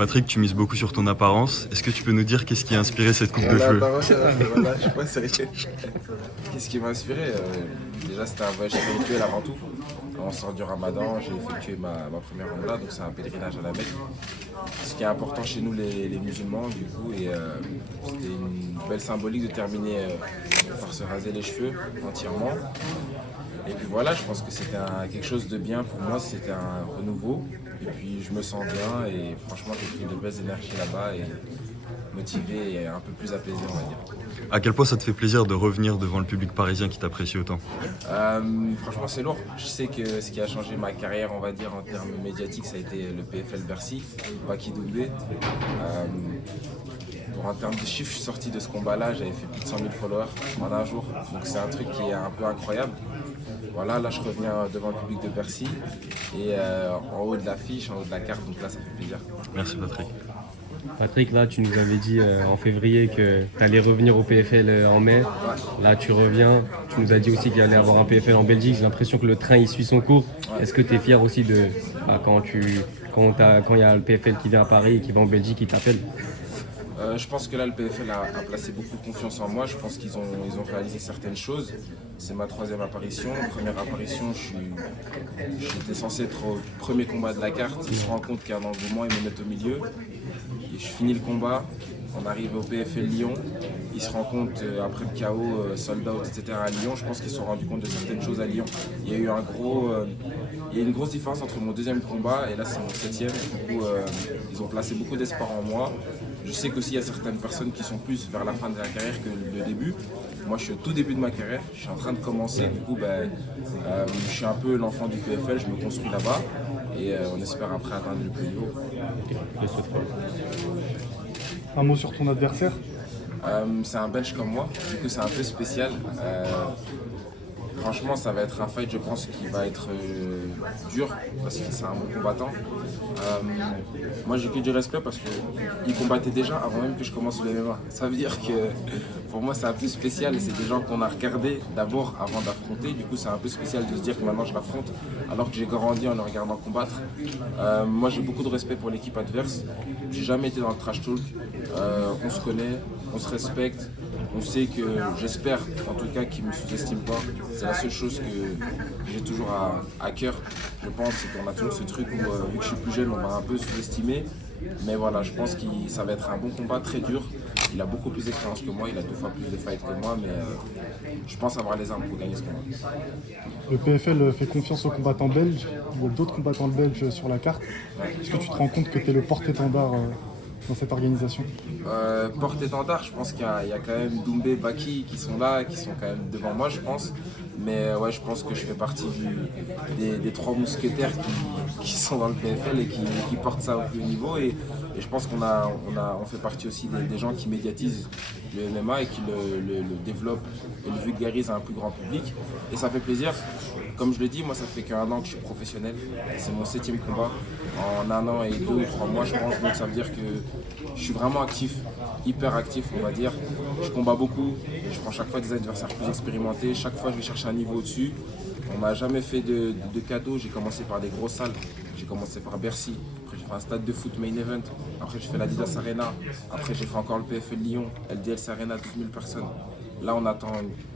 Patrick, tu mises beaucoup sur ton apparence. Est-ce que tu peux nous dire qu'est-ce qui a inspiré cette coupe de Voilà, cheveux? voilà, je sais pas, c'est qu'est-ce qui m'a inspiré déjà, c'était un voyage spirituel avant tout. On sort du Ramadan, j'ai effectué ma première Umrah, donc c'est un pèlerinage à la Mecque. Ce qui est important chez nous, les musulmans, du coup, et c'était une belle symbolique de terminer par se raser les cheveux entièrement. Et puis voilà, je pense que c'était quelque chose de bien pour moi, c'était un renouveau. Et puis je me sens bien et franchement, j'ai pris de belles énergies là-bas et motivé et un peu plus apaisé, on va dire. À quel point ça te fait plaisir de revenir devant le public parisien qui t'apprécie autant? Franchement, c'est lourd. Je sais que ce qui a changé ma carrière, on va dire, en termes médiatiques, ça a été le PFL Bercy, Baki Doumbé. En termes de chiffres, je suis sorti de ce combat-là, j'avais fait plus de 100 000 followers en un jour. Donc c'est un truc qui est un peu incroyable. Voilà, là je reviens devant le public de Bercy et en haut de l'affiche, en haut de la carte, donc là ça fait plaisir. Merci Patrick. Patrick, là, tu nous avais dit en février que tu allais revenir au PFL en mai. Là, tu reviens. Tu nous as dit aussi qu'il allait y avoir un PFL en Belgique. J'ai l'impression que le train, il suit son cours. Est-ce que tu es fier aussi de quand il y a le PFL qui vient à Paris et qui va en Belgique, il t'appelle? Je pense que là, le PFL a placé beaucoup de confiance en moi. Je pense qu'ils ont réalisé certaines choses. C'est ma troisième apparition. Première apparition, j'étais censé être au premier combat de la carte. Ils se rendent compte qu'il y a un engouement, ils me mettent au milieu. Et je finis le combat. On arrive au PFL Lyon. Ils se rendent compte, après le chaos, sold out, etc. à Lyon. Je pense qu'ils se sont rendus compte de certaines choses à Lyon. Il y a eu une grosse différence entre mon deuxième combat et là, c'est mon septième. Du coup, ils ont placé beaucoup d'espoir en moi. Je sais qu'aussi il y a certaines personnes qui sont plus vers la fin de la carrière que le début. Moi je suis au tout début de ma carrière, je suis en train de commencer, du coup je suis un peu l'enfant du PFL, je me construis là-bas et on espère après atteindre le plus haut. Un mot sur ton adversaire? C'est un Belge comme moi, du coup c'est un peu spécial. Franchement, ça va être un fight, je pense, qui va être dur parce que c'est un bon combattant. Moi, j'ai que du respect parce qu'il combattait déjà avant même que je commence le MMA. Ça veut dire que pour moi, c'est un peu spécial et c'est des gens qu'on a regardés d'abord avant d'affronter. Du coup, c'est un peu spécial de se dire que maintenant je l'affronte alors que j'ai grandi en le regardant combattre. Moi, j'ai beaucoup de respect pour l'équipe adverse. J'ai jamais été dans le trash talk. On se connaît, on se respecte. On sait que, j'espère en tout cas, qu'ils ne me sous-estiment pas. C'est la seule chose que j'ai toujours à cœur. Je pense c'est qu'on a toujours ce truc où, vu que je suis plus jeune, on m'a un peu sous-estimé. Mais voilà, je pense que ça va être un bon combat, très dur. Il a beaucoup plus d'expérience que moi, il a 2 fois plus de fights que moi, mais je pense avoir les armes pour gagner ce combat. Le PFL fait confiance aux combattants belges. Il y a d'autres combattants belges sur la carte. Est-ce que tu te rends compte que tu es le porte-étendard dans cette organisation? Porte-étendard, je pense qu'il y a quand même Doumbé, Baki qui sont là, qui sont quand même devant moi, je pense. Mais ouais, je pense que je fais partie des 3 mousquetaires qui sont dans le PFL et qui portent ça au plus haut niveau. Et je pense on fait partie aussi des gens qui médiatisent le MMA et qui le développent et le vulgarisent à un plus grand public. Et ça fait plaisir. Comme je le dis, moi ça fait qu'1 an que je suis professionnel. C'est mon 7e combat en 1 an et 2 ou 3 mois, je pense. Donc ça veut dire que je suis vraiment actif, hyper actif on va dire. Je combats beaucoup, je prends chaque fois des adversaires plus expérimentés, chaque fois je vais chercher un niveau au-dessus. On m'a jamais fait de cadeaux, j'ai commencé par des grosses salles, j'ai commencé par Bercy, après j'ai fait un stade de foot main event, après j'ai fait l'Adidas Arena, après j'ai fait encore le PFL Lyon, LDLC Arena, 12 000 personnes. Là on attend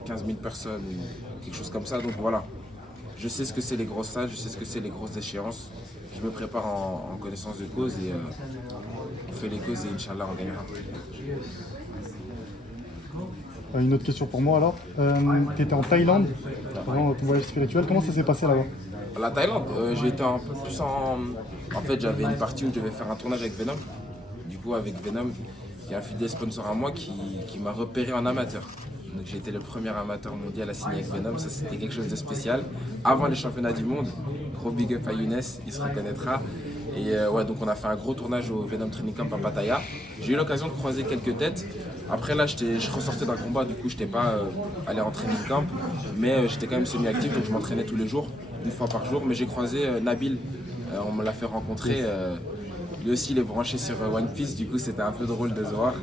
15 000 personnes, quelque chose comme ça, donc voilà. Je sais ce que c'est les grosses salles, je sais ce que c'est les grosses échéances. Je me prépare en connaissance de cause et on fait les causes et Inch'Allah on gagnera. Une autre question pour moi alors. Tu étais en Thaïlande pendant ton voyage spirituel. Comment ça s'est passé là-bas? La Thaïlande, j'ai été un peu plus en... En fait, j'avais une partie où je devais faire un tournage avec Venom. Du coup, avec Venom, il y a un fidèle sponsor à moi qui m'a repéré en amateur. Donc j'ai été le premier amateur mondial à signer avec Venom, ça c'était quelque chose de spécial. Avant les championnats du monde, gros big up à Younes, il se reconnaîtra. Et ouais, donc on a fait un gros tournage au Venom Training Camp à Pattaya. J'ai eu l'occasion de croiser quelques têtes. Après là, je ressortais d'un combat, du coup je n'étais pas allé en training camp, mais j'étais quand même semi-actif, donc je m'entraînais tous les jours, 1 fois par jour. Mais j'ai croisé Nabil, on me l'a fait rencontrer. Lui aussi il est branché sur One Piece, du coup c'était un peu drôle de se voir.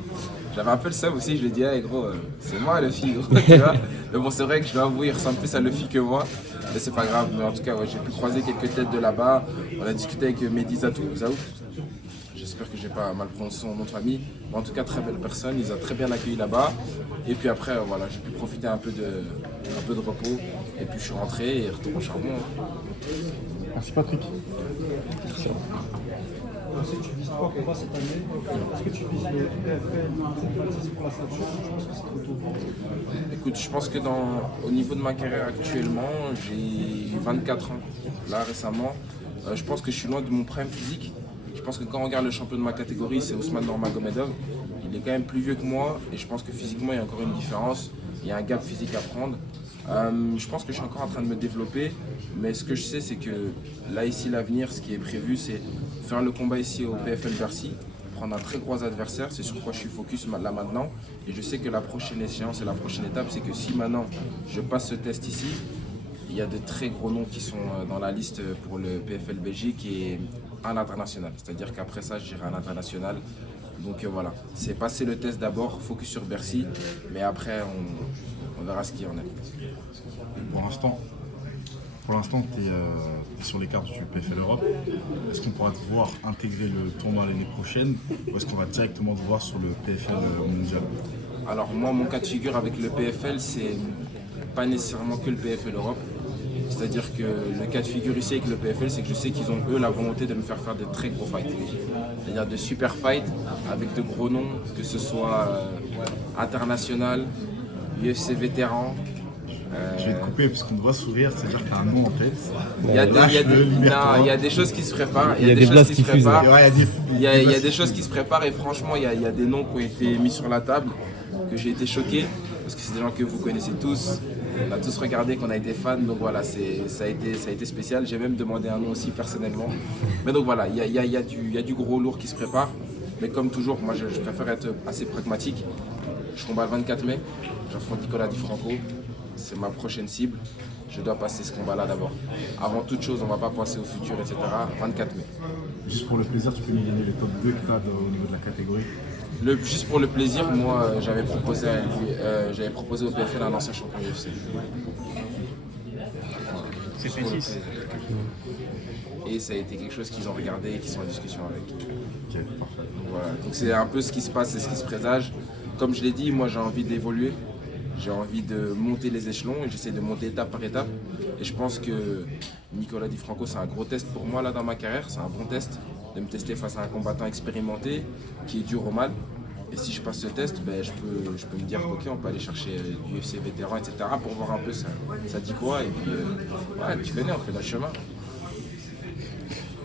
J'avais un peu le seum aussi, je lui ai dit hey, gros, c'est moi Luffy gros, tu vois. Mais bon c'est vrai que je dois avouer, il ressemble plus à Luffy que moi. Mais c'est pas grave, mais en tout cas ouais, j'ai pu croiser quelques têtes de là-bas. On a discuté avec Mehdi Zaouf, j'espère que j'ai pas mal prononcé son nom de famille. Mais en tout cas, très belle personne, il nous a très bien accueillis là-bas. Et puis après, voilà, j'ai pu profiter un peu de repos. Et puis je suis rentré et retour au charbon. Merci Patrick. Si tu vises trois combats cette année, est-ce que tu vises le PFL pour la ceinture ou tu penses que c'est trop tôt? Écoute, je pense que au niveau de ma carrière actuellement, j'ai 24 ans, là récemment. Je pense que je suis loin de mon prime physique. Je pense que quand on regarde le champion de ma catégorie, c'est Ousmane Nurmagomedov. Il est quand même plus vieux que moi et je pense que physiquement, il y a encore une différence. Il y a un gap physique à prendre. Je pense que je suis encore en train de me développer, mais ce que je sais, c'est que là, ici, l'avenir, ce qui est prévu, c'est faire le combat ici au PFL Bercy, prendre un très gros adversaire, c'est sur quoi je suis focus là maintenant. Et je sais que la prochaine échéance et la prochaine étape, c'est que si maintenant je passe ce test ici, il y a de très gros noms qui sont dans la liste pour le PFL Belgique et à l'international. C'est-à-dire qu'après ça, j'irai à l'international. Donc voilà, c'est passer le test d'abord, focus sur Bercy, mais après, on verra ce qu'il y en a. Pour l'instant, tu es sur les cartes du PFL Europe. Est-ce qu'on pourra te voir intégrer le tournoi l'année prochaine ou est-ce qu'on va directement te voir sur le PFL mondial? Alors moi, mon cas de figure avec le PFL, c'est pas nécessairement que le PFL Europe. C'est-à-dire que le cas de figure ici avec le PFL, c'est que je sais qu'ils ont eux la volonté de me faire de très gros fights. C'est-à-dire de super fights avec de gros noms, que ce soit international, UFC vétéran. Je vais te couper parce qu'on te voit sourire, c'est-à-dire que tu as un nom en tête. Il y a des choses qui se préparent. Il y a des blagues qui fusent. Il y a des choses qui se préparent et franchement, il y a des noms qui ont été mis sur la table, que j'ai été choqué, parce que c'est des gens que vous connaissez tous. On a tous regardé, qu'on a été fans, donc voilà, ça a été spécial. J'ai même demandé un nom aussi personnellement. Mais donc voilà, il y a du gros lourd qui se prépare. Mais comme toujours, moi je préfère être assez pragmatique. Je combats le 24 mai, j'affronte Nicolas Di Franco. C'est ma prochaine cible. Je dois passer ce combat-là d'abord. Avant toute chose, on ne va pas penser au futur, etc. 24 mai. Juste pour le plaisir, tu peux nous donner les top 2 que tu as au niveau de la catégorie? Juste pour le plaisir, moi j'avais proposé au PFL un ancien champion UFC. C'est précis. Et ça a été quelque chose qu'ils ont regardé et qui sont en discussion avec. Ok, parfait. Voilà. Donc c'est un peu ce qui se passe et ce qui se présage. Comme je l'ai dit, moi j'ai envie d'évoluer. J'ai envie de monter les échelons et j'essaie de monter étape par étape. Et je pense que Nicolas Di Franco, c'est un gros test pour moi là dans ma carrière. C'est un bon test de me tester face à un combattant expérimenté qui est dur au mal. Et si je passe ce test, ben, je peux me dire ok, on peut aller chercher du UFC vétéran, etc. pour voir un peu ça dit quoi. Et puis, ouais, tu connais, on fait notre chemin.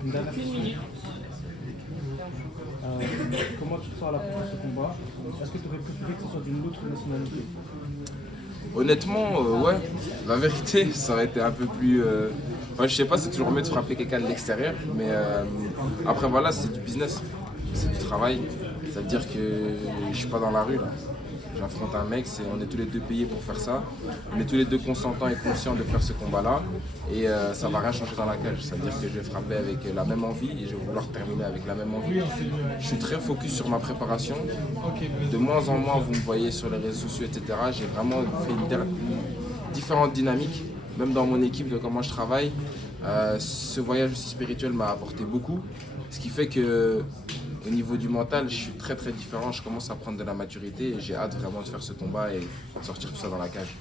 Une dernière question. Comment tu te sens à la fin de ce combat? Est-ce que tu aurais préféré que ce soit d'une autre nationalité? Honnêtement, ouais, la vérité, ça aurait été un peu plus. Je sais pas, c'est toujours mieux de frapper quelqu'un de l'extérieur, mais après voilà, c'est du business, c'est du travail. Ça veut dire que je suis pas dans la rue là. J'affronte un mec, on est tous les deux payés pour faire ça. On est tous les deux consentants et conscients de faire ce combat-là. Et ça va rien changer dans la cage. Ça veut dire que je vais frapper avec la même envie et je vais vouloir terminer avec la même envie. Je suis très focus sur ma préparation. De moins en moins, vous me voyez sur les réseaux sociaux, etc. J'ai vraiment fait une différente dynamique, même dans mon équipe, de comment je travaille. Ce voyage aussi spirituel m'a apporté beaucoup. Ce qui fait que au niveau du mental, je suis très différent, je commence à prendre de la maturité et j'ai hâte vraiment de faire ce combat et sortir tout ça dans la cage.